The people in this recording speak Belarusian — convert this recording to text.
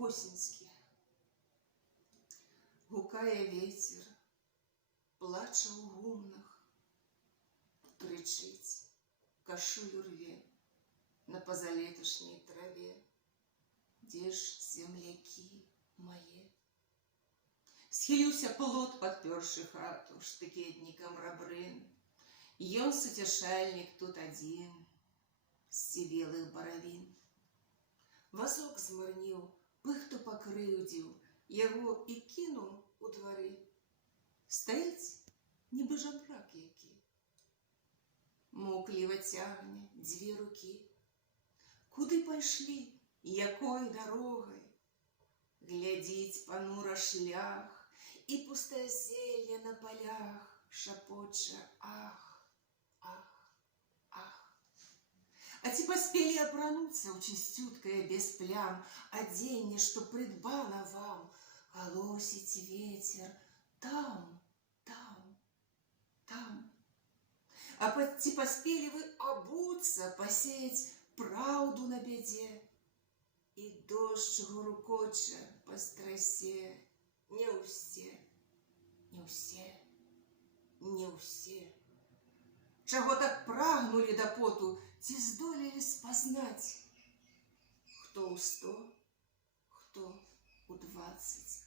восеньскі. Гукае вецер, плача ў гумнах, крычыць, кашулю рве на пазалеташняй траве. Дзе ж землякі мае? Схіліўся плот, падпёршы хату штыкетнікам рабрын. Ён суцяшальнік тут адзін, з сівелых баравін. Вазок змарніў, пыхту пакрыўдзіў, яго і кінуў у двары. Стаіць, нібы жабрак які. Мукліва цягне дзве рукі. Куды пайшлі, якой дарогай? Глядзіць панура шлях, і пустае зелля на палях шапоча ах, ах, ах. А ці паспелі апрануцца ў чысцюткае без плям адзенне, што прыдбана вам? Галосіць вецер там, там, там. А ці паспелі вы абуцца, пасеяць праўду на бядзе? І дождж грукоча па страсе. Не ўсе, не ўсе, не ўсе. Чаго так прагнулі да поту, ці здолелі спазнаць? Хто ў 100, хто ў 20